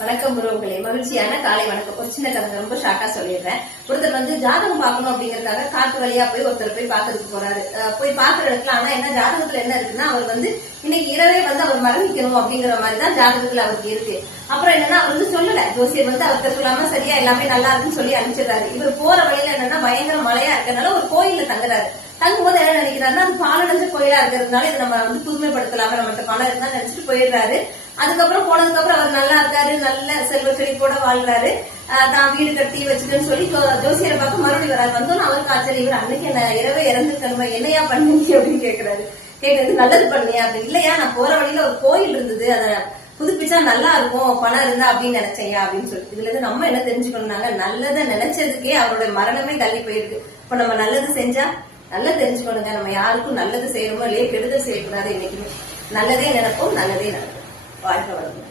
வணக்கம் உறவுகளே, மகிழ்ச்சியான காலை வணக்கம். ஒரு சின்ன கதை ரொம்ப ஷார்ட்டா சொல்லிடுறேன். ஒருத்தர் ஜாதகம் பார்க்கணும் அப்படிங்கறதுக்காக காட்டு வழியா போய் ஒருத்தர் போய் பாக்குறதுக்கு போறாரு. போய் பாக்குற இடத்துல ஆனா என்ன ஜாதகத்துல என்ன இருக்குன்னா, அவர் இன்னைக்கு இரவே அவர் மரணிக்கணும் அப்படிங்கிற மாதிரிதான் ஜாதகத்துல அவருக்கு இருக்கு. அப்புறம் என்னன்னா அவர் சொல்லல, ஜோசியர் அவர்கிட்ட சொல்லாம சரியா எல்லாமே நல்லா இருக்குன்னு சொல்லி அனுப்பிச்சிடுறாரு. இவர் போற வழியில என்னன்னா பயங்கர மழையா இருக்கனால ஒரு கோயில்ல தங்குறாரு. தங்கும்போது என்ன நினைக்கிறாருன்னா, அது பாலடைஞ்ச கோயிலா இருக்கிறதுனால இதை நம்ம புதுமைப்படுத்தலாம நம்மகிட்ட பணம் இருந்தா நினைச்சிட்டு போயிடுறாரு. அதுக்கப்புறம் போனதுக்கு அப்புறம் அவர் நல்லா இருக்காரு, நல்ல செல்வ செழிப்போட வாழ்றாரு. தான் வீடு கட்டி வச்சுக்கன்னு சொல்லி ஜோசியரை பார்க்க மறுபடியும் வராது. வந்தோன்னு அவருக்கு ஆச்சரியம், இவர் அன்னைக்கு என்ன இரவே இறந்துருக்கணுமா, என்னையா பண்ணீங்க அப்படின்னு கேட்கிறாரு. கேட்கறது நல்லது பண்ணியா அப்படி இல்லையா, நான் போற வழியில ஒரு கோயில் இருந்தது, அதை புதுப்பிச்சா நல்லா இருக்கும், பணம் இருந்தா அப்படின்னு நினைச்சையா அப்படின்னு சொல்லி. இதுல இருந்து நம்ம என்ன தெரிஞ்சுக்கணும்னாங்க, நல்லதை நினைச்சதுக்கே அவருடைய மரணமே தள்ளி போயிருக்கு. இப்ப நம்ம நல்லது செஞ்சா நல்லா தெரிஞ்சுக்கணுங்க, நம்ம யாருக்கும் நல்லது செய்யணுமோ இல்லையே கெடுதல் செய்யக்கூடாது. என்னைக்குமே நல்லதே நினைப்போம், நல்லதே நடக்கும். வாழ்க்கை வளரும்.